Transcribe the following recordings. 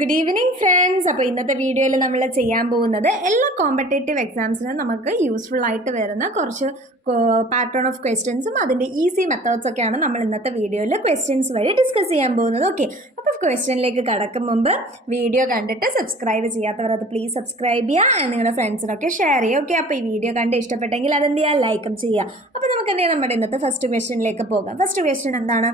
Good evening friends. അപ്പോൾ ഇന്നത്തെ വീഡിയോയിൽ നമ്മൾ ചെയ്യാൻ പോകുന്നത് എല്ലാ കോമ്പറ്റേറ്റീവ് എക്സാംസിനും നമുക്ക് യൂസ്ഫുൾ ആയിട്ട് വരുന്ന കുറച്ച് പാറ്റേൺ ഓഫ് ക്വസ്റ്റ്യൻസും അതിൻ്റെ ഈസി മെത്തേഡ്സ് ഒക്കെയാണ് നമ്മൾ ഇന്നത്തെ വീഡിയോയിൽ ക്വസ്റ്റ്യൻസ് വഴി ഡിസ്കസ് ചെയ്യാൻ പോകുന്നത്. ഓക്കെ, അപ്പോൾ ക്വസ്റ്റ്യനിലേക്ക് കടക്കും മുമ്പ് വീഡിയോ കണ്ടിട്ട് സബ്സ്ക്രൈബ് ചെയ്യാത്തവർ അത് പ്ലീസ് സബ്സ്ക്രൈബ് ചെയ്യുക, നിങ്ങളുടെ ഫ്രണ്ട്സിനൊക്കെ ഷെയർ ചെയ്യുക. ഓക്കെ, അപ്പോൾ ഈ വീഡിയോ കണ്ട് ഇഷ്ടപ്പെട്ടെങ്കിൽ അതെന്ത് ചെയ്യുക, ലൈക്കും ചെയ്യുക. അപ്പോൾ നമുക്ക് എന്ത് ചെയ്യാം, നമ്മുടെ ഇന്നത്തെ ഫസ്റ്റ് ക്വസ്റ്റ്യനിലേക്ക് പോകാം. ഫസ്റ്റ് ക്വസ്റ്റ്യൻ എന്താണ്?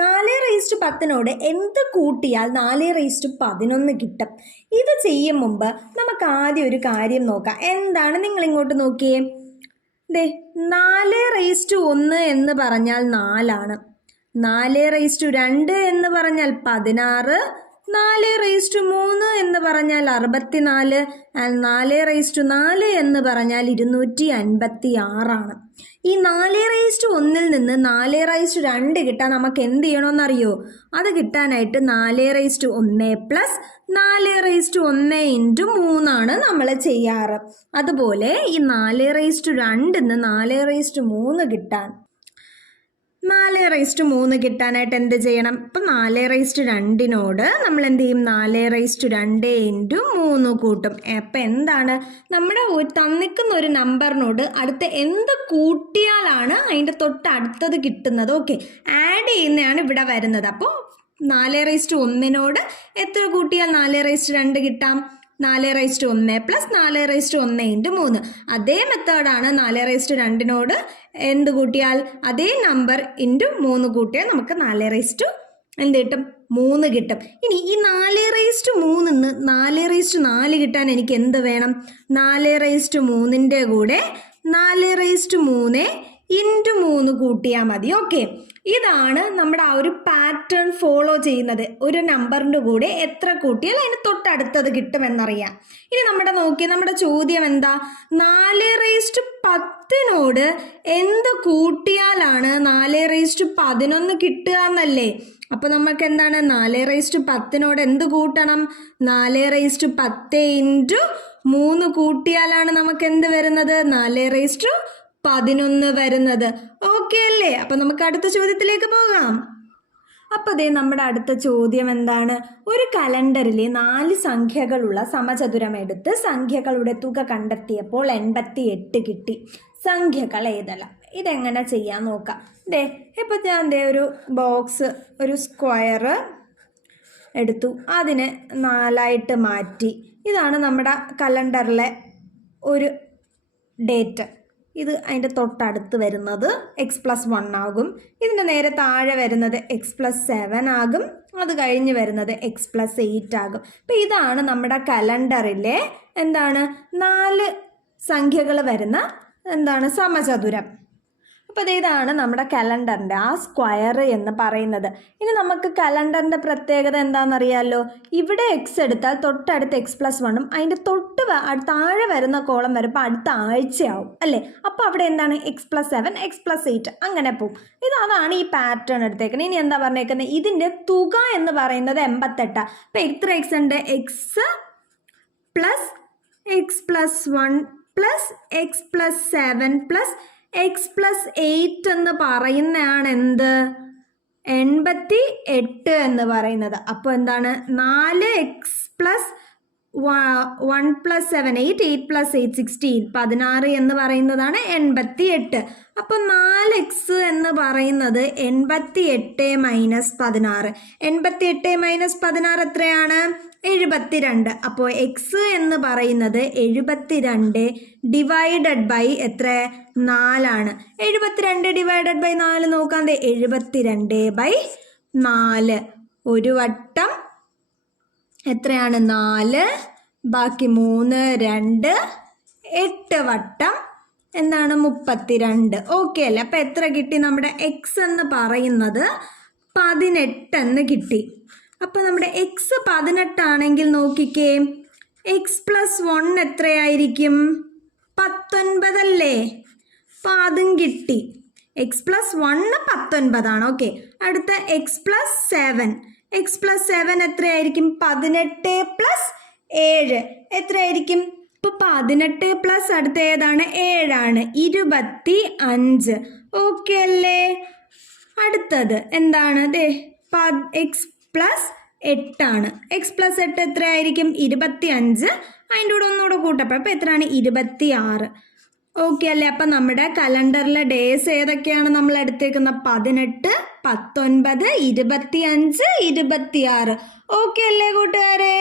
4:10 എന്ത് കൂട്ടിയാൽ 4:11 കിട്ടും? ഇത് ചെയ്യും മുമ്പ് നമുക്ക് ആദ്യം ഒരു കാര്യം നോക്കാം. എന്താണ്? നിങ്ങൾ ഇങ്ങോട്ട് നോക്കിയേ. 4:1 എന്ന് പറഞ്ഞാൽ 4 ആണ്. 4:2 എന്ന് പറഞ്ഞാൽ 16, 4:3 എന്ന് പറഞ്ഞാൽ 64, 4:4 എന്ന് പറഞ്ഞാൽ 256 ആണ്. ഈ 4:1 നിന്ന് 4:2 കിട്ടാൻ നമുക്ക് എന്ത് ചെയ്യണമെന്നറിയോ? അത് കിട്ടാനായിട്ട് 4:1 പ്ലസ് 4:1 ഇൻറ്റു 3 ആണ് നമ്മൾ ചെയ്യാറ്. അതുപോലെ ഈ 4:2 നിന്ന് 4:3 കിട്ടാൻ 4:3 കിട്ടാനായിട്ട് എന്ത് ചെയ്യണം? ഇപ്പം 4:2 നമ്മൾ എന്ത് ചെയ്യും? 4:2 ഇൻറ്റു 3 കൂട്ടും. അപ്പം എന്താണ്? നമ്മുടെ തന്നിക്കുന്ന ഒരു നമ്പറിനോട് അടുത്ത എന്ത് കൂട്ടിയാലാണ് അതിൻ്റെ തൊട്ടടുത്തത് കിട്ടുന്നത്? ഓക്കെ, ആഡ് ചെയ്യുന്നതാണ് ഇവിടെ വരുന്നത്. അപ്പോൾ 4:1 എത്ര കൂട്ടിയാൽ 4:2 കിട്ടാം? 4:1 പ്ലസ് 4:1 ഇൻറ്റു 3. അതേ മെത്തേഡാണ്. 4:2 എന്ത് കൂട്ടിയാൽ അതേ നമ്പർ ഇൻറ്റു 3 കൂട്ടിയാൽ നമുക്ക് 4:3 കിട്ടും. ഇനി ഈ 4:3 നിന്ന് 4:4 കിട്ടാൻ എനിക്ക് എന്ത് വേണം? 4:3 കൂടെ 4:3 ഇൻറ്റു 3 കൂട്ടിയാൽ മതി. ഓക്കെ, ഇതാണ് നമ്മുടെ ആ ഒരു പാറ്റേൺ ഫോളോ ചെയ്യുന്നത്. ഒരു നമ്പറിൻ്റെ കൂടെ എത്ര കൂട്ടിയാൽ അതിന് തൊട്ടടുത്തത് കിട്ടുമെന്നറിയാം. ഇനി നമ്മുടെ ചോദ്യം എന്താ? 4:10 എന്ത് കൂട്ടിയാലാണ് 4:11 കിട്ടുക എന്നല്ലേ? അപ്പോൾ നമുക്ക് എന്താണ്? 4:10 എന്ത് കൂട്ടണം? 4:10 ഇൻറ്റു 3 കൂട്ടിയാലാണ് നമുക്ക് എന്ത് വരുന്നത്? 4:11 വരുന്നത്. ഓക്കെ അല്ലേ? അപ്പൊ നമുക്ക് അടുത്ത ചോദ്യത്തിലേക്ക് പോകാം. അപ്പോൾ നമ്മുടെ അടുത്ത ചോദ്യം എന്താണ്? ഒരു കലണ്ടറിലെ 4 സംഖ്യകളുള്ള സമചതുരം എടുത്ത് സംഖ്യകളുടെ തുക കണ്ടെത്തിയപ്പോൾ 88 കിട്ടി. സംഖ്യകൾ ഏതെല്ലാം? ഇതെങ്ങനെ ചെയ്യാൻ നോക്കാം. ഇപ്പം ഞാൻ ഒരു ബോക്സ്, ഒരു സ്ക്വയർ എടുത്തു, അതിനെ 4ആയിട്ട് മാറ്റി. ഇതാണ് നമ്മുടെ കലണ്ടറിലെ ഒരു ഡേറ്റ്. ഇത് അതിൻ്റെ തൊട്ടടുത്ത് വരുന്നത് x+1 ആകും. ഇതിൻ്റെ നേരെ താഴെ വരുന്നത് x+7 ആകും. അത് കഴിഞ്ഞ് വരുന്നത് x+8 ആകും. അപ്പം ഇതാണ് നമ്മുടെ കലണ്ടറിലെ 4 സംഖ്യകൾ വരുന്ന സമചതുരം. അപ്പോൾ ഇതാണ് നമ്മുടെ കലണ്ടറിൻ്റെ ആ സ്ക്വയർ എന്ന് പറയുന്നത്. ഇനി നമുക്ക് കലണ്ടറിൻ്റെ പ്രത്യേകത എന്താണെന്നറിയാമല്ലോ. ഇവിടെ x എടുത്താൽ തൊട്ടടുത്ത് x+1ഉം അതിൻ്റെ താഴെ വരുന്ന കോളം വരുമ്പോൾ അടുത്ത ആഴ്ചയാവും അല്ലേ? അപ്പോൾ അവിടെ എന്താണ്? x+7 x+8 അങ്ങനെ പോവും. അതാണ് ഈ പാറ്റേൺ എടുത്തേക്കുന്നത്. ഇനി എന്താ പറഞ്ഞേക്കുന്നത്? ഇതിൻ്റെ തുക എന്ന് പറയുന്നത് 88. അപ്പോൾ എത്ര x ഉണ്ട്? x plus x+1 plus x+7 plus x+8 എന്ന് പറയുന്നതാണ് എന്ത്? 88 എന്ന് പറയുന്നത്. അപ്പോൾ എന്താണ്? 4x പ്ലസ് 1 പ്ലസ് 7 8, 8+8 16, 16 എന്ന് പറയുന്നതാണ് 88. അപ്പോൾ 4x എന്ന് പറയുന്നത് 88 മൈനസ് 16. 88 മൈനസ് 16 എത്രയാണ്? 72. അപ്പോൾ x എന്ന് പറയുന്നത് 72 ഡിവൈഡഡ് ബൈ എത്ര? 4 72 ഡിവൈഡഡ് ബൈ 4 നോക്കാം. 72/4. ഒരു വട്ടം എത്രയാണ്? 4. ബാക്കി 3 2 8 വട്ടം 32. ഓക്കെ അല്ലേ? അപ്പം എത്ര കിട്ടി? നമ്മുടെ x എന്ന് പറയുന്നത് 18 എന്ന് കിട്ടി. അപ്പം നമ്മുടെ x 18 ആണെങ്കിൽ നോക്കിക്കേ, x+1 എത്രയായിരിക്കും? 19 അല്ലേ? അപ്പം അതും കിട്ടി. x+1 19 okay. അടുത്ത x+7 എത്രയായിരിക്കും? 18 പ്ലസ് 7 എത്രയായിരിക്കും? ഇപ്പോൾ 18 പ്ലസ് അടുത്ത ഏതാണ്? 7 ആണ്. 25. ഓക്കെ അല്ലേ? അടുത്തത് എന്താണ്? x plus 8 എക്സ് പ്ലസ് 8 എത്രയായിരിക്കും 25. അതിൻ്റെ കൂടെ ഒന്നുകൂടെ കൂട്ടപ്പോൾ അപ്പോൾ എത്രയാണ് 26. ഓക്കെ അല്ലേ? അപ്പം നമ്മുടെ കലണ്ടറിലെ ഡേയ്സ് ഏതൊക്കെയാണ് നമ്മൾ എടുത്തേക്കുന്നത്? 18, 19, 25, 26. ഓക്കെ അല്ലേ കൂട്ടുകാരെ?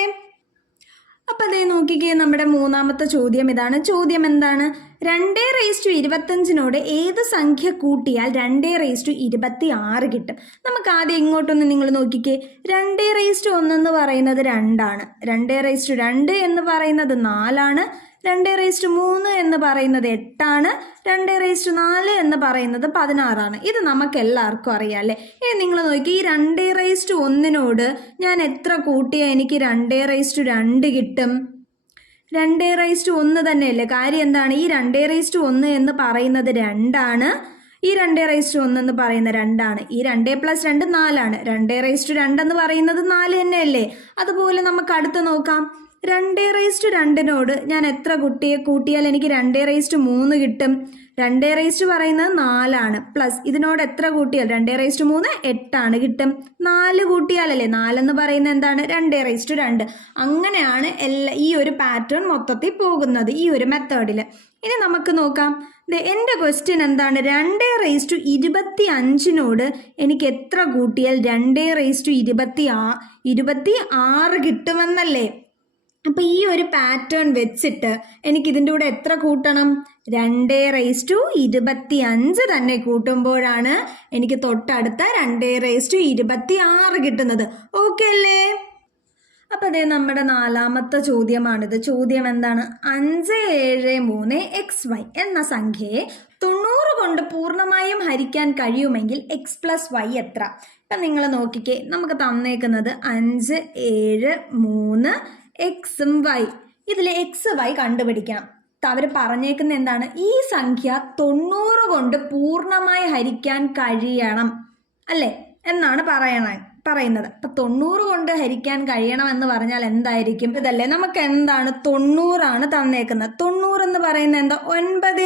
അപ്പം അതേ നോക്കിക്കേ, നമ്മുടെ മൂന്നാമത്തെ ചോദ്യം ഇതാണ്. ചോദ്യം എന്താണ്? 2/25 ഏത് സംഖ്യ കൂട്ടിയാൽ 2/26 കിട്ടും? നമുക്ക് ആദ്യം ഇങ്ങോട്ടൊന്ന് നിങ്ങൾ നോക്കിക്കേ. 2/1 എന്ന് പറയുന്നത് 2ആണ്. 2/2 എന്ന് പറയുന്നത് 4ആണ്. 2/3 എന്ന് പറയുന്നത് 8ആണ്. 2/4 എന്ന് പറയുന്നത് 16ആണ്. ഇത് നമുക്ക് എല്ലാവർക്കും അറിയാം അല്ലേ? ഇനി നിങ്ങൾ നോക്കി, ഈ 2/1 ഞാൻ എത്ര കൂട്ടിയാൽ എനിക്ക് 2/2 കിട്ടും? 2/1 തന്നെയല്ലേ? കാര്യം എന്താണ്? ഈ 2/1 എന്ന് പറയുന്നത് 2ആണ്. ഈ 2/1 എന്ന് പറയുന്നത് 2ആണ്. ഈ 2 + 2 4ആണ്. 2/2 എന്ന് പറയുന്നത് 4 തന്നെയല്ലേ? അതുപോലെ നമുക്ക് അടുത്ത് നോക്കാം. 2/2 ഞാൻ എത്ര കൂട്ടിയാൽ എനിക്ക് 2/3 കിട്ടും? 2 പറയുന്നത് 4ആണ്. പ്ലസ് ഇതിനോട് എത്ര കൂട്ടിയാൽ 2/3 8ആണ് കിട്ടും. 4 കൂട്ടിയാലല്ലേ? 4 എന്ന് പറയുന്നത് എന്താണ്? 2/2. അങ്ങനെയാണ് ഈ ഒരു പാറ്റേൺ മൊത്തത്തിൽ പോകുന്നത് ഈ ഒരു മെത്തേഡിൽ. ഇനി നമുക്ക് നോക്കാം. എൻ്റെ ക്വസ്റ്റ്യൻ എന്താണ്? 2/25 എനിക്ക് എത്ര കൂട്ടിയാൽ 2/26 കിട്ടുമെന്നല്ലേ? അപ്പം ഈ ഒരു പാറ്റേൺ വെച്ചിട്ട് എനിക്ക് ഇതിൻ്റെ കൂടെ എത്ര കൂട്ടണം? 2/25 തന്നെ കൂട്ടുമ്പോഴാണ് എനിക്ക് തൊട്ടടുത്ത 2/26 കിട്ടുന്നത്. ഓക്കെ അല്ലേ? അപ്പം അതേ നമ്മുടെ നാലാമത്തെ ചോദ്യമാണിത്. ചോദ്യം എന്താണ്? 573xy എന്ന സംഖ്യയെ 90 കൊണ്ട് പൂർണ്ണമായും ഹരിക്കാൻ കഴിയുമെങ്കിൽ x + y എത്ര? ഇപ്പം നിങ്ങൾ നോക്കിക്കേ, നമുക്ക് തന്നേക്കുന്നത് 5, 7, 3 എക്സും വൈ. ഇതിൽ എക്സ് വൈ കണ്ടുപിടിക്കണം. അവർ പറഞ്ഞേക്കുന്ന എന്താണ്? ഈ സംഖ്യ 90 കൊണ്ട് പൂർണ്ണമായി ഹരിക്കാൻ കഴിയണം അല്ലേ എന്നാണ് പറയുന്നത്. അപ്പം 90 കൊണ്ട് ഹരിക്കാൻ കഴിയണം എന്ന് പറഞ്ഞാൽ എന്തായിരിക്കും? ഇതല്ലേ? നമുക്ക് എന്താണ്? 90 തന്നേക്കുന്നത്. 90 എന്ന് പറയുന്നത് എന്താ? 9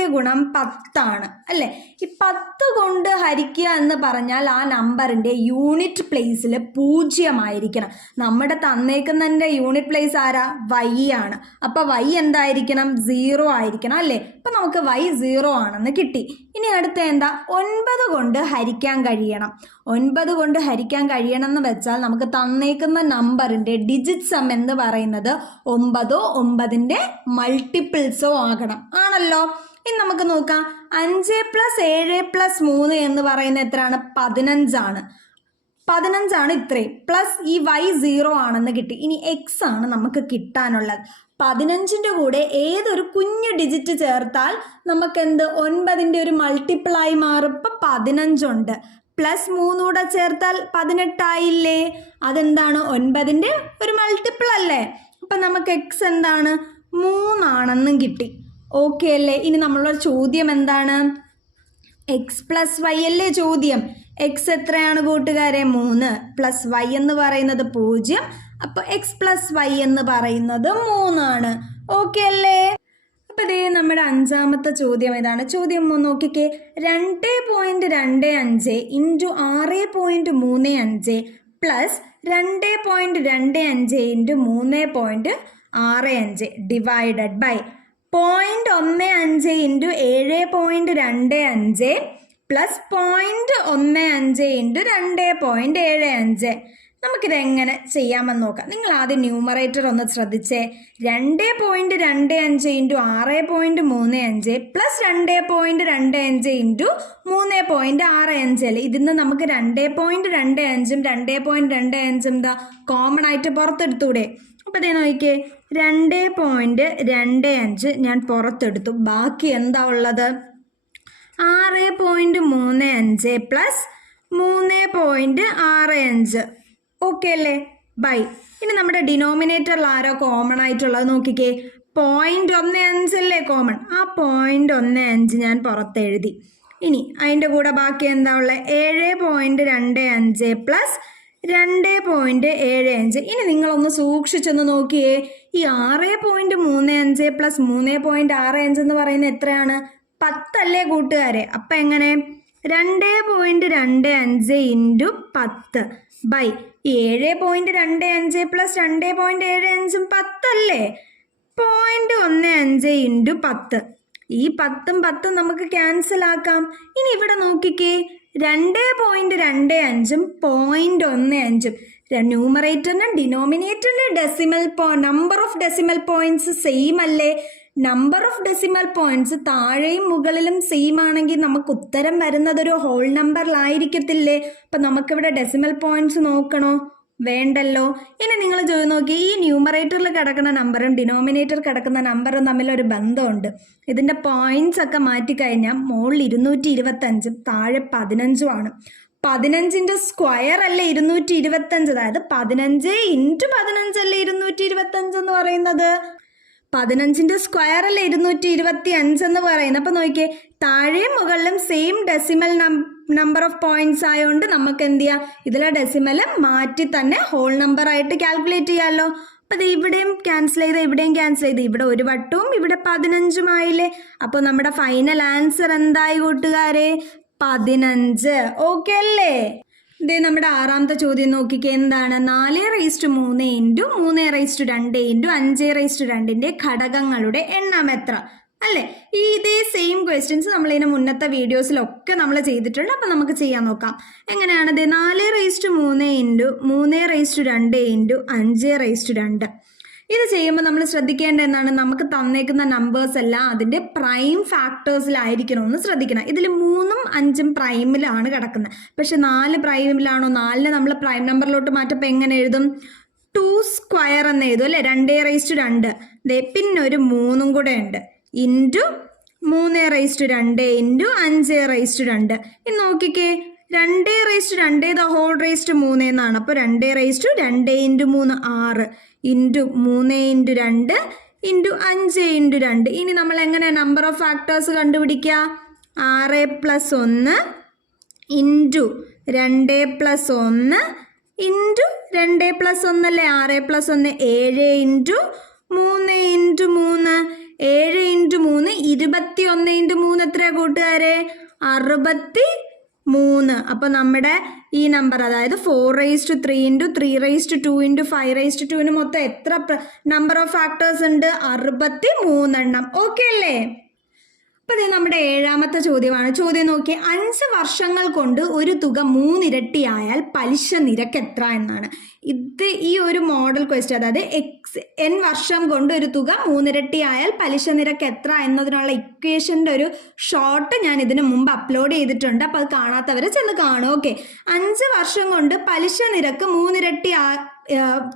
× 10 അല്ലേ? ഈ 10 കൊണ്ട് ഹരിക്കുക എന്ന് പറഞ്ഞാൽ ആ നമ്പറിൻ്റെ യൂണിറ്റ് പ്ലേസിൽ 0 ആയിരിക്കണം. നമ്മുടെ തന്നേക്കുന്നതിൻ്റെ യൂണിറ്റ് പ്ലേസ് ആരാ? വൈ ആണ്. അപ്പോൾ വൈ എന്തായിരിക്കണം? 0 ആയിരിക്കണം അല്ലേ? അപ്പം നമുക്ക് വൈ 0 ആണെന്ന് കിട്ടി. ഇനി അടുത്ത എന്താ? 9 കൊണ്ട് ഹരിക്കാൻ കഴിയണം. 9 കൊണ്ട് ഹരിക്കാൻ കഴിയണം എന്ന് വെച്ചാൽ നമുക്ക് തന്നേക്കുന്ന നമ്പറിൻ്റെ ഡിജിറ്റ് സം എന്ന് പറയുന്നത് 9ഓ 9ന്റെ മൾട്ടിപ്പിൾസോ ആകണം. ആണല്ലോ? ഇനി നമുക്ക് നോക്കാം. 5 + 7 + 3 എന്ന് പറയുന്നത് എത്രയാണ്? 15 ആണ് ഇത്രയും. പ്ലസ് ഈ വൈ 0 ആണെന്ന് കിട്ടി. ഇനി എക്സ് ആണ് നമുക്ക് കിട്ടാനുള്ളത്. 15ൻ്റെ കൂടെ ഏതൊരു കുഞ്ഞു ഡിജിറ്റ് ചേർത്താൽ നമുക്ക് എന്ത്? 9ന്റെ ഒരു മൾട്ടിപ്പിളായി മാറും. ഇപ്പം 15 ഉണ്ട്. പ്ലസ് 3 കൂടെ ചേർത്താൽ 18 ആയില്ലേ? അതെന്താണ്? 9ന്റെ ഒരു മൾട്ടിപ്പിൾ അല്ലേ? അപ്പം നമുക്ക് എക്സ് എന്താണ്? 3 ആണെന്നും കിട്ടി. ഓക്കെ അല്ലേ? ഇനി നമ്മളുടെ ചോദ്യം എന്താണ്? എക്സ് + വൈ അല്ലേ ചോദ്യം? എക്സ് എത്രയാണ് കൂട്ടുകാരെ? 3 പ്ലസ് വൈ എന്ന് പറയുന്നത് 0. അപ്പോൾ എക്സ് + വൈ എന്ന് പറയുന്നത് 3 ആണ്. ഓക്കെ അല്ലേ? അപ്പം ഇതേ നമ്മുടെ അഞ്ചാമത്തെ ചോദ്യം ഇതാണ്. ചോദ്യം നോക്കിക്കേ. 2.25 × 6.35 പ്ലസ് 2.25 × 3.65 ഡിവൈഡഡ് ബൈ 0.15 × 7.25 പ്ലസ് 0.15 × 2.75. നമുക്കിത് എങ്ങനെ ചെയ്യാമെന്ന് നോക്കാം. നിങ്ങൾ ആദ്യം ന്യൂമറേറ്റർ ഒന്ന് ശ്രദ്ധിച്ചേ. 2.25 × 6.35 പ്ലസ് 2.25 × 3.65 അല്ലേ? ഇതിന്ന് നമുക്ക് 2.25 2.25 എന്താ കോമൺ ആയിട്ട് പുറത്തെടുത്തൂടെ? അപ്പോൾ ഇതേ നോക്കിക്കേ, 2.25 ഞാൻ പുറത്തെടുത്തു. ബാക്കി എന്താ ഉള്ളത്? 6.35 പ്ലസ് 3.65. ഓക്കെ അല്ലേ? ബൈ. ഇനി നമ്മുടെ ഡിനോമിനേറ്ററിൽ ആരോ കോമൺ ആയിട്ടുള്ളത് നോക്കിക്കേ. 0.15 അല്ലേ കോമൺ? ആ 0.15 ഞാൻ പുറത്തെഴുതി. ഇനി അതിൻ്റെ കൂടെ ബാക്കി എന്താ ഉള്ളത്? 7.25 പ്ലസ് 2.75. ഇനി നിങ്ങളൊന്ന് സൂക്ഷിച്ചൊന്ന് നോക്കിയേ. ഈ 6.35 പ്ലസ് 3.65 എന്ന് പറയുന്നത് എത്രയാണ്? 10 അല്ലേ കൂട്ടുകാരെ? അപ്പം എങ്ങനെ? 2.25 ഇൻറ്റു 10 ബൈ 7.25 പ്ലസ് 2.75 10 അല്ലേ? 0.15 ഇൻറ്റു 10. ഈ 10ഉം 10ഉം നമുക്ക് ക്യാൻസൽ ആക്കാം. ഇനി ഇവിടെ നോക്കിക്കേ, 2.25ഉം 0.15ഉം ന്യൂമറേറ്ററിനും ഡിനോമിനേറ്ററിനും number of decimal points same അല്ലേ? നമ്പർ ഓഫ് ഡെസിമൽ പോയിന്റ്സ് താഴെയും മുകളിലും സെയിം ആണെങ്കിൽ നമുക്ക് ഉത്തരം വരുന്നത് ഒരു ഹോൾ നമ്പറിലായിരിക്കത്തില്ലേ? അപ്പം നമുക്കിവിടെ ഡെസിമൽ പോയിന്റ്സ് നോക്കണോ? വേണ്ടല്ലോ. ഇനി നിങ്ങൾ നോക്കി, ഈ ന്യൂമറേറ്ററിൽ കിടക്കുന്ന നമ്പറും ഡിനോമിനേറ്റർ കിടക്കുന്ന നമ്പറും തമ്മിലൊരു ബന്ധമുണ്ട്. ഇതിൻ്റെ പോയിന്റ്സ് ഒക്കെ മാറ്റിക്കഴിഞ്ഞാൽ മുകളിൽ 225ഉം താഴെ 15ഉമാണ്. 15ന്റെ സ്ക്വയർ അല്ലേ 225, അതായത് 15 ഇൻറ്റു 15 അല്ലേ 225 എന്ന് പറയുന്നത്. 15ന്റെ സ്ക്വയർ അല്ലേ 225 എന്ന് പറയുന്നത്. അപ്പം നോക്കിയേ, താഴെയും മുകളിലും same decimal number of points ആയതുകൊണ്ട് നമുക്ക് എന്ത് ചെയ്യാം, ഇതിലെ ഡെസിമല് മാറ്റി തന്നെ ഹോൾ നമ്പർ ആയിട്ട് കാൽക്കുലേറ്റ് ചെയ്യാമല്ലോ. അപ്പം അത് ഇവിടെയും ക്യാൻസൽ ചെയ്ത് ഇവിടെയും ക്യാൻസൽ ചെയ്ത് ഇവിടെ ഒരു വട്ടവും ഇവിടെ 15ഉം ആയില്ലേ? അപ്പോൾ നമ്മുടെ ഫൈനൽ ആൻസർ എന്തായി കൂട്ടുകാരെ? 15. ഓക്കെ അല്ലേ? ഇതേ നമ്മുടെ ആറാമത്തെ ചോദ്യം നോക്കിക്കേ, എന്താണ്? 4⁻3 ഇൻറ്റു 3⁻2 ഇൻറ്റു 5⁻2ന്റെ ഘടകങ്ങളുടെ എണ്ണം എത്ര അല്ലേ? ഈ ഇതേ സെയിം ക്വസ്റ്റ്യൻസ് നമ്മളിതിന് മുന്നത്തെ വീഡിയോസിലൊക്കെ നമ്മൾ ചെയ്തിട്ടുണ്ട്. അപ്പം നമുക്ക് ചെയ്യാൻ നോക്കാം. എങ്ങനെയാണിത്? 4⁻3 ഇൻറ്റു 3⁻2 ഇൻറ്റു 5⁻2. ഇത് ചെയ്യുമ്പോൾ നമ്മൾ ശ്രദ്ധിക്കേണ്ട എന്താണ്, നമുക്ക് തന്നേക്കുന്ന നമ്പേഴ്സ് എല്ലാം അതിൻ്റെ പ്രൈം ഫാക്ടേഴ്സിലായിരിക്കണമെന്ന് ശ്രദ്ധിക്കണം. ഇതിൽ 3ഉം 5ഉം പ്രൈമിലാണ് കിടക്കുന്നത്. പക്ഷെ 4 പ്രൈമിലാണോ? 4നെ നമ്മൾ പ്രൈം നമ്പറിലോട്ട് മാറ്റപ്പോൾ എങ്ങനെ എഴുതും? 2² എന്ന് എഴുതും അല്ലേ? 2⁻2. പിന്നെ ഒരു 3ഉം കൂടെ ഉണ്ട്, ഇൻറ്റു 3⁻2 ഇൻറ്റു 5⁻2. ഇനി നോക്കിക്കേ, 2⁻2 എന്നാണ്. അപ്പോൾ 2⁻2 into 3 6 into 3 into 2 into 5 into 2. ഇനി നമ്മൾ എങ്ങനെ നമ്പർ ഓഫ് ഫാക്ടേഴ്സ് കണ്ടുപിടിക്കുക? 6 + 1 ഇൻറ്റു 2 + 1 ഇൻറ്റു 2 + 1 അല്ലേ? 6 + 1 7 ഇൻറ്റു 3 ഇൻറ്റു 3. 7 ഇൻറ്റു 3 21 ഇൻറ്റു 3 എത്രയാണ് കൂട്ടുകാരെ? 63. അപ്പോൾ നമ്മുടെ ഈ നമ്പർ, അതായത് 4⁻3 ഇൻറ്റു 3⁻2 ഇൻറ്റു 5⁻2 മൊത്തം എത്ര നമ്പർ ഓഫ് ഫാക്ടേഴ്സ് ഉണ്ട്? 63 എണ്ണം. ഓക്കെ അല്ലേ? അപ്പോൾ ഇത് നമ്മുടെ ഏഴാമത്തെ ചോദ്യമാണ്. ചോദ്യം നോക്കി, 5 വർഷങ്ങൾ കൊണ്ട് ഒരു തുക 3 ഇരട്ടിയായാൽ പലിശ നിരക്ക് എത്ര എന്നാണ്. ഇത് ഈ ഒരു മോഡൽ ക്വസ്റ്റ്യൻ, അതായത് n വർഷം കൊണ്ട് ഒരു തുക 3 ഇരട്ടിയായാൽ പലിശ നിരക്ക് എത്ര എന്നതിനുള്ള ഇക്വേഷൻ്റെ ഒരു ഷോർട്ട് ഞാൻ ഇതിന് മുമ്പ് അപ്ലോഡ് ചെയ്തിട്ടുണ്ട്. അപ്പോൾ അത് കാണാത്തവർ ചെന്ന് കാണും. ഓക്കെ, 5 വർഷം കൊണ്ട് പലിശ നിരക്ക് 3 ഇരട്ടി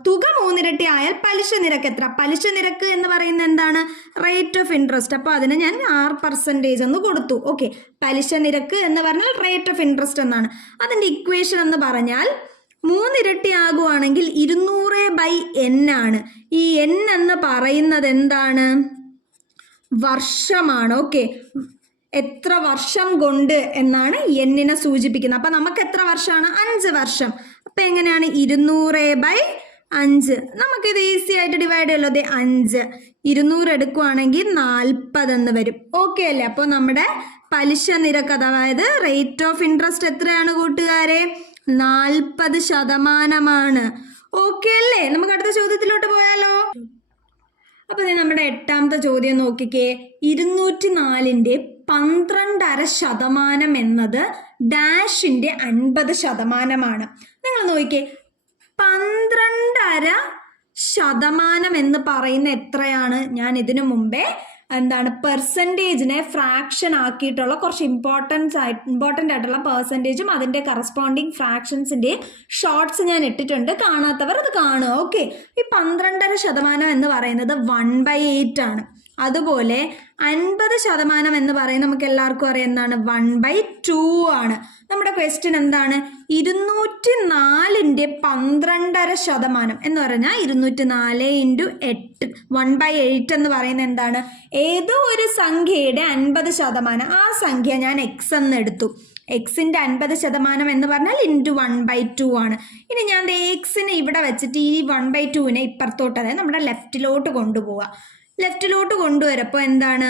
തുക 3 ഇരട്ടി ആയാൽ പലിശ നിരക്ക് എത്ര? പലിശ നിരക്ക് എന്ന് പറയുന്നത് എന്താണ്? Rate of interest. അപ്പോൾ അതിന് ഞാൻ 6% എന്ന് കൊടുത്തു. ഓക്കെ, പലിശ നിരക്ക് എന്ന് പറഞ്ഞാൽ റേറ്റ് ഓഫ് ഇൻട്രസ്റ്റ് എന്നാണ്. അതിൻ്റെ ഇക്വേഷൻ എന്ന് പറഞ്ഞാൽ 3 ഇരട്ടി ആകുവാണെങ്കിൽ 200/n ആണ്. ഈ n എന്ന് പറയുന്നത് എന്താണ്? വർഷമാണ്. ഓക്കെ, എത്ര വർഷം കൊണ്ട് എന്നാണ് n-നെ സൂചിപ്പിക്കുന്നത്. അപ്പം നമുക്ക് എത്ര വർഷമാണ്? 5 വർഷം. അപ്പം എങ്ങനെയാണ്? 200/5. നമുക്കിത് ഈസി ആയിട്ട് ഡിവൈഡ് ചെയ്യല്ലോ. അതെ, 5 200 എടുക്കുവാണെങ്കിൽ 40 എന്ന് വരും. ഓക്കെ അല്ലേ? അപ്പോൾ നമ്മുടെ പലിശ നിരക്ക്, അതായത് റേറ്റ് ഓഫ് ഇൻട്രസ്റ്റ് എത്രയാണ് കൂട്ടുകാരെ? 40%. ഓക്കെ അല്ലേ? നമുക്ക് അടുത്ത ചോദ്യത്തിലോട്ട് പോയാലോ? അപ്പോൾ നമ്മുടെ എട്ടാമത്തെ ചോദ്യം നോക്കിക്കേ, 204ന്റെ 12.5% എന്നത് ഡാഷിന്റെ 50%. നിങ്ങൾ നോക്കിക്കേ, 12.5% എന്ന് പറയുന്ന എത്രയാണ്? ഞാൻ ഇതിനു മുമ്പേ പെർസെൻറ്റേജിനെ ഫ്രാക്ഷൻ ആക്കിയിട്ടുള്ള കുറച്ച് ഇമ്പോർട്ടൻ്റ് ആയിട്ടുള്ള പെർസെൻറ്റേജും അതിൻ്റെ കറസ്പോണ്ടിങ് ഫ്രാക്ഷൻസിൻ്റെയും ഷോർട്സ് ഞാൻ ഇട്ടിട്ടുണ്ട്. കാണാത്തവർ അത് കാണുക. ഓക്കെ, ഈ 12.5% എന്ന് പറയുന്നത് 1/8 ആണ്. അതുപോലെ 50% എന്ന് പറയുന്നത് നമുക്ക് എല്ലാവർക്കും അറിയാം എന്താണ്? 1/2 ആണ്. നമ്മുടെ ക്വസ്റ്റ്യൻ എന്താണ്? 204ന്റെ 12.5% എന്ന് പറഞ്ഞാൽ 204 × 8 1/8 എന്ന് പറയുന്നത് എന്താണ്? ഏതോ ഒരു സംഖ്യയുടെ 50%. ആ സംഖ്യ ഞാൻ x എന്ന് എടുത്തു. എക്സിൻ്റെ 50% എന്ന് പറഞ്ഞാൽ ഇൻറ്റു 1/2 ആണ്. ഇനി ഞാൻ എക്സിനെ ഇവിടെ വെച്ചിട്ട് ഈ 1/2നെ ഇപ്പുറത്തോട്ട്, അതായത് നമ്മുടെ ലെഫ്റ്റിലോട്ട് കൊണ്ടുപോവുക. ലെഫ്റ്റിലോട്ട് കൊണ്ടുവരപ്പോൾ എന്താണ്?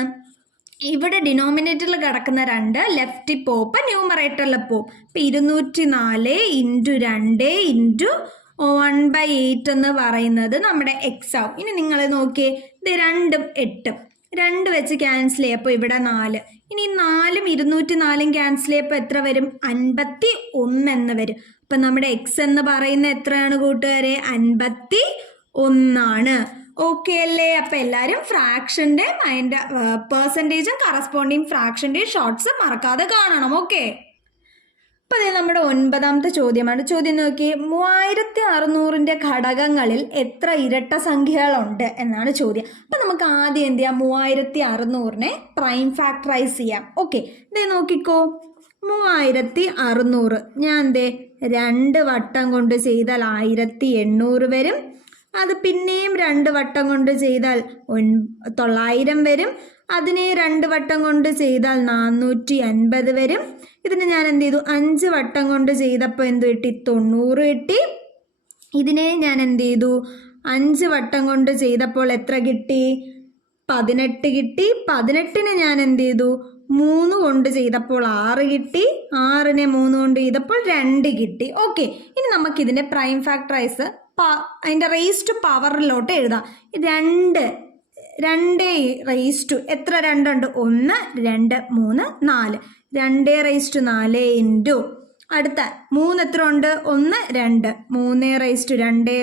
ഇവിടെ ഡിനോമിനേറ്ററിൽ കിടക്കുന്ന 2 ലെഫ്റ്റിൽ പോപ്പ് ന്യൂമറേറ്ററിൽ പോവും. ഇപ്പം 204 × 2 × 1/8 എന്ന് പറയുന്നത് നമ്മുടെ എക്സ് ആവും. ഇനി നിങ്ങൾ നോക്കിയേ, ഇത് 2ഉം 8ഉം 2 വെച്ച് ക്യാൻസൽ ചെയ്യപ്പോൾ ഇവിടെ 4. ഇനി 4ഉം 204ഉം ക്യാൻസൽ ചെയ്യപ്പോൾ എത്ര വരും? 51 എന്ന് വരും. അപ്പം നമ്മുടെ എക്സ് എന്ന് പറയുന്നത് എത്രയാണ് കൂട്ടുകാരെ? 51 ഓക്കെ അല്ലേ? അപ്പം എല്ലാവരും ഫ്രാക്ഷൻ്റെ അതിൻ്റെ പെർസെൻറ്റേജും കറസ്പോണ്ടിങ് ഫ്രാക്ഷൻ്റെയും ഷോർട്ട്സ് മറക്കാതെ കാണണം. ഓക്കെ, അപ്പം അത് നമ്മുടെ 9ാമത്തെ ചോദ്യമാണ്. ചോദ്യം നോക്കി, 3600ൻ്റെ ഘടകങ്ങളിൽ എത്ര ഇരട്ട സംഖ്യകളുണ്ട് എന്നാണ് ചോദ്യം. അപ്പം നമുക്ക് ആദ്യം എന്ത് ചെയ്യാം? 3600നെ പ്രൈം ഫാക്ടറൈസ് ചെയ്യാം. ഓക്കെ, ഇതേ നോക്കിക്കോ, 3600 ഞാൻ 2 വട്ടം കൊണ്ട് ചെയ്താൽ 1800 വരും. അത് പിന്നെയും 2 വട്ടം കൊണ്ട് ചെയ്താൽ 900 വരും. അതിനെ 2 വട്ടം കൊണ്ട് ചെയ്താൽ 450 വരും. ഇതിന് ഞാൻ എന്ത് ചെയ്തു? 5 വട്ടം കൊണ്ട് ചെയ്തപ്പോൾ എന്ത് കിട്ടി? 90 കിട്ടി. ഇതിനെ ഞാൻ എന്ത് ചെയ്തു? 5 വട്ടം കൊണ്ട് ചെയ്തപ്പോൾ എത്ര കിട്ടി? 18 കിട്ടി. 18നെ ഞാൻ എന്ത് ചെയ്തു? 3 കൊണ്ട് ചെയ്തപ്പോൾ 6 കിട്ടി. 6നെ 3 കൊണ്ട് ചെയ്തപ്പോൾ 2 കിട്ടി. ഓക്കെ, ഇനി നമുക്കിതിൻ്റെ പ്രൈം ഫാക്ടറൈസ് അതിൻ്റെ റേസ് ടു പവറിലോട്ട് എഴുതാം. 2 റേസ് ടു എത്ര 2 ഉണ്ട്? 1 2 3 4. 2 റേസ് ടു 4 ഇൻറ്റു അടുത്ത 3 എത്ര ഉണ്ട്? 1 2. 3 റേസ് ടു 2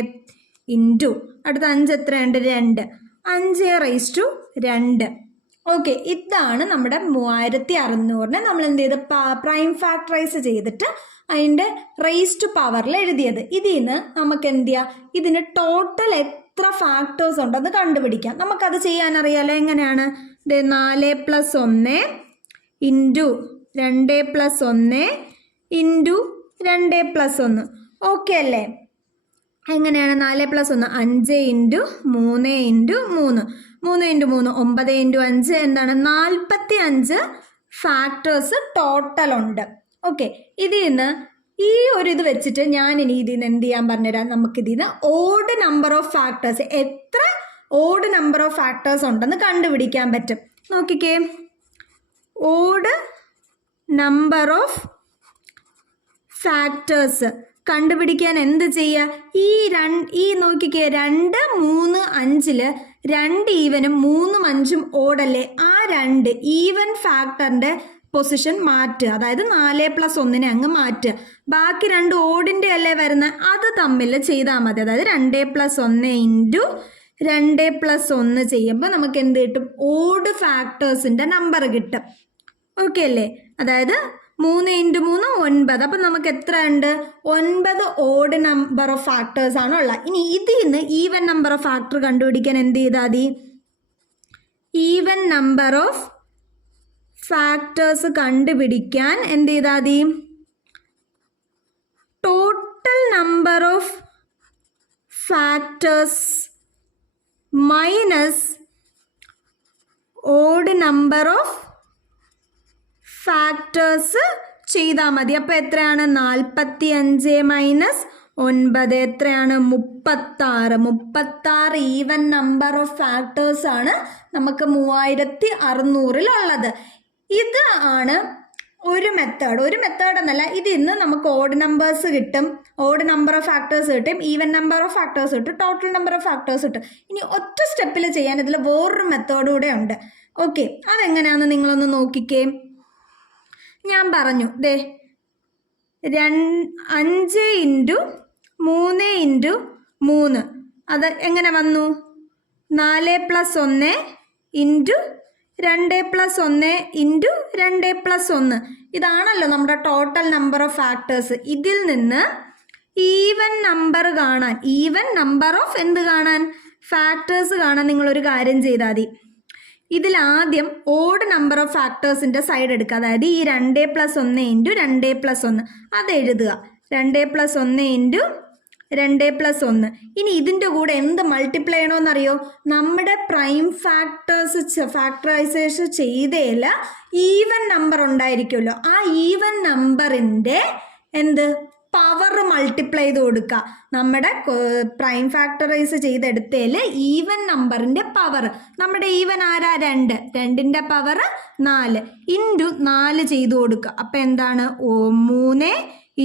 ഇൻറ്റു അടുത്ത 5 എത്ര ഉണ്ട്? 2. 5 റേസ് ടു 2. ഓക്കെ, ഇതാണ് നമ്മുടെ 3600നെ നമ്മൾ എന്ത് ചെയ്ത് പ്രൈം ഫാക്ടറൈസ് ചെയ്തിട്ട് അതിൻ്റെ റേസ് ടു പവറിൽ എഴുതിയത്. ഇതിൽ നിന്ന് നമുക്ക് എന്ത് ചെയ്യാം? ഇതിന് ടോട്ടൽ എത്ര ഫാക്ടേഴ്സ് ഉണ്ടെന്ന് കണ്ടുപിടിക്കാം. നമുക്കത് ചെയ്യാനറിയാലോ. എങ്ങനെയാണ്? 4 + 1 ഇൻറ്റു 2 + 1 ഇൻറ്റു 2 + 1. ഓക്കെ അല്ലേ? എങ്ങനെയാണ്? 4 + 1 5 ഇൻറ്റു 3 ഇൻറ്റു 3. 3 ഇൻറ്റു 3 9 ഇൻറ്റു 5 എന്താണ്? 45 ഫാക്ടേഴ്സ് ടോട്ടൽ ഉണ്ട്. ഓക്കെ, ഇതിൽ നിന്ന് ഈ ഒരു ഇത് വെച്ചിട്ട് ഞാൻ ഇനി ഇതിൽ നിന്ന് എന്ത് ചെയ്യാൻ പറഞ്ഞുതരാം. നമുക്കിതിൽ നിന്ന് ഓഡ് നമ്പർ ഓഫ് ഫാക്ടേഴ്സ്, എത്ര ഓഡ് നമ്പർ ഓഫ് ഫാക്ടേഴ്സ് ഉണ്ടെന്ന് കണ്ടുപിടിക്കാൻ പറ്റും. നോക്കിക്കേ, ഓഡ് നമ്പർ ഓഫ് ഫാക്ടേഴ്സ് കണ്ടുപിടിക്കാൻ എന്ത് ചെയ്യുക? ഈ നോക്കിക്കേ, 2 3 5 2 ഈവനും 3 5 ഓടല്ലേ? ആ 2 ഈവൻ ഫാക്ടറിൻ്റെ പൊസിഷൻ മാറ്റുക. അതായത് 4 + 1നെ അങ്ങ് മാറ്റുക. ബാക്കി 2 ഓടിൻ്റെ അല്ലേ വരുന്നത്, അത് തമ്മിൽ ചെയ്താൽ മതി. അതായത് 2 + 1 ഇൻറ്റു 2 + 1 ചെയ്യുമ്പോൾ നമുക്ക് എന്ത് കിട്ടും? ഓഡ് ഫാക്ടേഴ്സിൻ്റെ നമ്പർ കിട്ടും. ഓക്കെ അല്ലേ? അതായത് 3 ഇൻറ്റു 3 9. അപ്പം നമുക്ക് എത്ര ഉണ്ട്? 9 ഓഡ് നമ്പർ ഓഫ് ഫാക്ടേഴ്സ് ആണ് ഉള്ളത്. ഇനി ഇതിൽ നിന്ന് ഈവൻ നമ്പർ ഓഫ് ഫാക്ടർ കണ്ടുപിടിക്കാൻ എന്ത് ചെയ്താൽ മതി? ഈവൻ നമ്പർ ഓഫ് ഫാക്ടേഴ്സ് കണ്ടുപിടിക്കാൻ എന്ത് ചെയ്താൽ മതി? Total number of factors minus odd number of factors ചെയ്താൽ മതി. അപ്പോൾ എത്രയാണ്? 45 മൈനസ് 9 എത്രയാണ്? 36. 36 ഈവൻ നമ്പർ ഓഫ് ഫാക്ടേഴ്സ് ആണ് നമുക്ക് 3600-ലുള്ളത്. ഇത് ആണ് ഒരു മെത്തേഡ് എന്നല്ല, ഇതിൽ നിന്ന് നമുക്ക് ഓഡ് നമ്പേഴ്സ് കിട്ടും, ഓഡ് നമ്പർ ഓഫ് ഫാക്ടേഴ്സ് കിട്ടും, ഈവൻ നമ്പർ ഓഫ് ഫാക്ടേഴ്സ് കിട്ടും, ടോട്ടൽ നമ്പർ ഓഫ് ഫാക്ടേഴ്സ് കിട്ടും. ഇനി ഒറ്റ സ്റ്റെപ്പിൽ ചെയ്യാൻ ഇതിൽ വേറൊരു മെത്തേഡ് കൂടെ ഉണ്ട്. ഓക്കെ, അതെങ്ങനെയാണെന്ന് നിങ്ങളൊന്ന് നോക്കിക്കേ. ഞാൻ പറഞ്ഞു, 5 ഇൻറ്റു 3 ഇൻറ്റു 3 അത് എങ്ങനെ വന്നു? 4 + 1 ഇൻറ്റു 2 + 1 ഇൻറ്റു 2 + 1. ഇതാണല്ലോ നമ്മുടെ ടോട്ടൽ നമ്പർ ഓഫ് ഫാക്ടേഴ്സ്. ഇതിൽ നിന്ന് ഈവൻ നമ്പർ കാണാൻ, ഈവൻ നമ്പർ ഓഫ് എന്ത് കാണാൻ? ഫാക്ടേഴ്സ് കാണാൻ നിങ്ങളൊരു കാര്യം ചെയ്താൽ മതി. ഇതിലാദ്യം ഓഡ് നമ്പർ ഓഫ് ഫാക്ടേഴ്സിൻ്റെ സൈഡ് എടുക്കുക. അതായത് ഈ 2 + 1 ഇൻറ്റു 2 + 1 അത് എഴുതുക. 2 + 1 ഇൻറ്റു 2 + 1. ഇനി ഇതിൻ്റെ കൂടെ എന്ത് മൾട്ടിപ്ലൈ ചെയ്യണമെന്നറിയോ? നമ്മുടെ പ്രൈം ഫാക്ടറൈസേഷൻ ചെയ്തേല ഈവൻ നമ്പർ ഉണ്ടായിരിക്കുമല്ലോ, ആ ഈവൻ നമ്പറിൻ്റെ എന്ത് പവർ മൾട്ടിപ്ലൈ ചെയ്ത് കൊടുക്കുക. നമ്മുടെ പ്രൈം ഫാക്ടറൈസ് ചെയ്തെടുത്തതിൽ ഈവൻ നമ്പറിൻ്റെ പവർ, നമ്മുടെ ഈവൻ ആരാ 2, 2ൻ്റെ പവർ 4 ഇൻറ്റു 4 ചെയ്ത് കൊടുക്കുക. അപ്പം എന്താണ് 3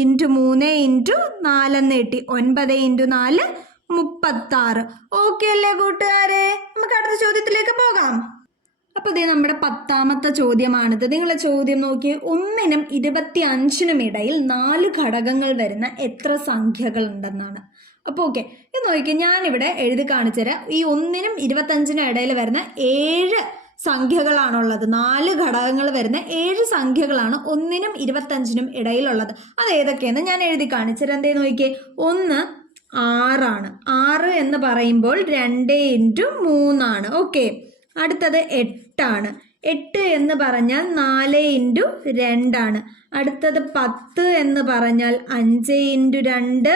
ഇൻറ്റു 3 ഇൻറ്റു 4 എന്ന് കിട്ടി. 9 ഇൻറ്റു 4 36. ഓക്കെ അല്ലേ കൂട്ടുകാരെ? നമുക്ക് അടുത്ത ചോദ്യത്തിലേക്ക് പോകാം. അപ്പോൾ ഇത് നമ്മുടെ 10ാമത്തെ ചോദ്യമാണിത്. നിങ്ങളെ ചോദ്യം നോക്കി, 1നും 25നും ഇടയിൽ 4 ഘടകങ്ങൾ വരുന്ന എത്ര സംഖ്യകൾ ഉണ്ടെന്നാണ്. അപ്പോൾ ഓക്കെ, ഇത് നോക്കി ഞാനിവിടെ എഴുതി കാണിച്ചു തരാം. ഈ 1നും 25നും ഇടയിൽ വരുന്ന 7 സംഖ്യകളാണുള്ളത്. 4 ഘടകങ്ങൾ വരുന്ന 7 സംഖ്യകളാണ് 1നും 25നും ഇടയിലുള്ളത്. അത് ഏതൊക്കെയെന്ന് ഞാൻ എഴുതി കാണിച്ചു തരാം. എന്തേ നോക്കിയേ, 1 6 ആണ്. 6 എന്ന് പറയുമ്പോൾ 2 ഇൻറ്റു 3 ആണ്. ഓക്കെ, അടുത്തത് 8 ആണ്. 8 എന്ന് പറഞ്ഞാൽ 4 ഇൻറ്റു 2 ആണ്. അടുത്തത് 10 എന്ന് പറഞ്ഞാൽ 5 ഇൻറ്റു 2.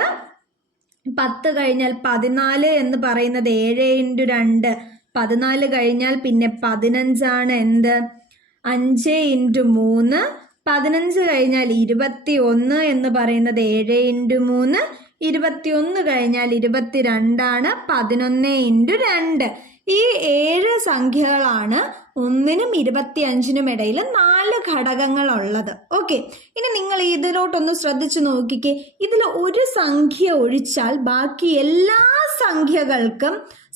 10 കഴിഞ്ഞാൽ 14 എന്ന് പറയുന്നത് 7 ഇൻറ്റു 2. 14 കഴിഞ്ഞാൽ പിന്നെ 15 ആണ്. എന്ത് 5 ഇൻറ്റു 3. 15 കഴിഞ്ഞാൽ 21 എന്ന് പറയുന്നത് 7 ഇൻറ്റു 3. 21 കഴിഞ്ഞാൽ 22 ആണ്. 11 ഇൻറ്റു 2. ഈ 7 സംഖ്യകളാണ് 1നും 25നും ഇടയിൽ 4 ഘടകങ്ങളുള്ളത്. ഓക്കെ, ഇനി നിങ്ങൾ ഇതിലോട്ടൊന്ന് ശ്രദ്ധിച്ചു നോക്കിക്കേ. ഇതിൽ ഒരു സംഖ്യ ഒഴിച്ചാൽ ബാക്കി എല്ലാ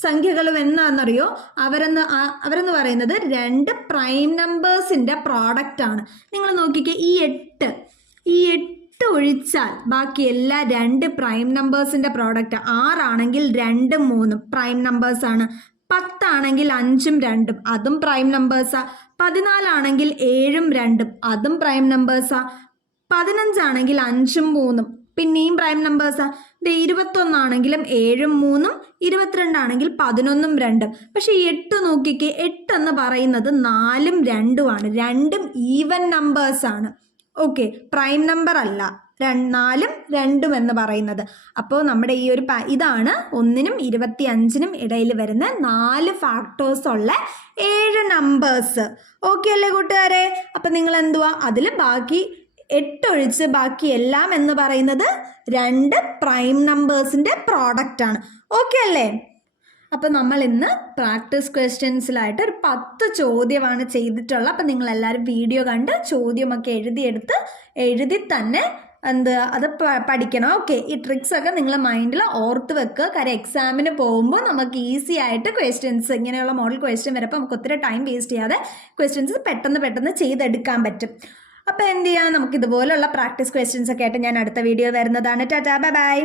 സംഖ്യകളും എന്നാണെന്നറിയോ, അവരെന്ന് പറയുന്നത് 2 പ്രൈം നമ്പേഴ്സിൻ്റെ പ്രോഡക്റ്റ് ആണ്. നിങ്ങൾ നോക്കിക്കേ, ഈ 8 ഒഴിച്ചാൽ ബാക്കി എല്ലാ 2 പ്രൈം നമ്പേഴ്സിൻ്റെ പ്രോഡക്റ്റ്. 6 ആണെങ്കിൽ 2ഉം 3ഉം പ്രൈം നമ്പേഴ്സാണ്. 10 ആണെങ്കിൽ 5ഉം 2ഉം അതും പ്രൈം നമ്പേഴ്സാ. 14 ആണെങ്കിൽ 7ഉം 2ഉം അതും പ്രൈം നമ്പേഴ്സാ. 15 ആണെങ്കിൽ 5ഉം 3ഉം പിന്നെയും പ്രൈം നമ്പേഴ്സാ. 21 ആണെങ്കിലും 7ഉം 3ഉം. 22 ആണെങ്കിൽ 11ഉം 2ഉം. പക്ഷെ 8 നോക്കിക്കേ, 8 എന്ന് പറയുന്നത് 4ഉം 2ഉം ആണ്. 2ഉം ഈവൻ നമ്പേഴ്സാണ്. ഓക്കെ, പ്രൈം നമ്പർ അല്ല 4ഉം 2ഉം എന്ന് പറയുന്നത്. അപ്പോൾ നമ്മുടെ ഈ ഒരു ഇതാണ് 1നും 25നും ഇടയിൽ വരുന്ന 4 ഫാക്ടേഴ്സ് ഉള്ള 7 നമ്പേഴ്സ്. ഓക്കെ അല്ലേ കൂട്ടുകാരെ? അപ്പം നിങ്ങൾ എന്തുവാ, അതിൽ ബാക്കി 8 ഒഴിച്ച് ബാക്കി എല്ലാം എന്ന് പറയുന്നത് 2 പ്രൈം നമ്പേഴ്സിൻ്റെ പ്രോഡക്റ്റ് ആണ്. ഓക്കെ അല്ലേ? അപ്പോൾ നമ്മൾ ഇന്ന് പ്രാക്ടീസ് ക്വസ്റ്റ്യൻസിലായിട്ട് ഒരു 10 ചോദ്യമാണ് ചെയ്തിട്ടുള്ളത്. അപ്പം നിങ്ങളെല്ലാവരും വീഡിയോ കണ്ട് ചോദ്യമൊക്കെ എഴുതി തന്നെ അത് പഠിക്കണം. ഓക്കെ, ഈ ട്രിക്സൊക്കെ നിങ്ങൾ മൈൻഡിൽ ഓർത്ത് വെക്കുക. കാര്യം എക്സാമിന് പോകുമ്പോൾ നമുക്ക് ഈസി ആയിട്ട് ക്വസ്റ്റ്യൻസ്, ഇങ്ങനെയുള്ള മോഡൽ ക്വസ്റ്റ്യൻ വരുമ്പോൾ നമുക്ക് ഒത്തിരി ടൈം വേസ്റ്റ് ചെയ്യാതെ ക്വസ്റ്റ്യൻസ് പെട്ടെന്ന് ചെയ്തെടുക്കാൻ പറ്റും. അപ്പോൾ എന്ത് ചെയ്യാം, നമുക്ക് ഇതുപോലുള്ള പ്രാക്ടീസ് ക്വസ്റ്റ്യൻസ് ഒക്കെ ആയിട്ട് ഞാൻ അടുത്ത വീഡിയോ വരുന്നതാണ്. Tata, bye bye.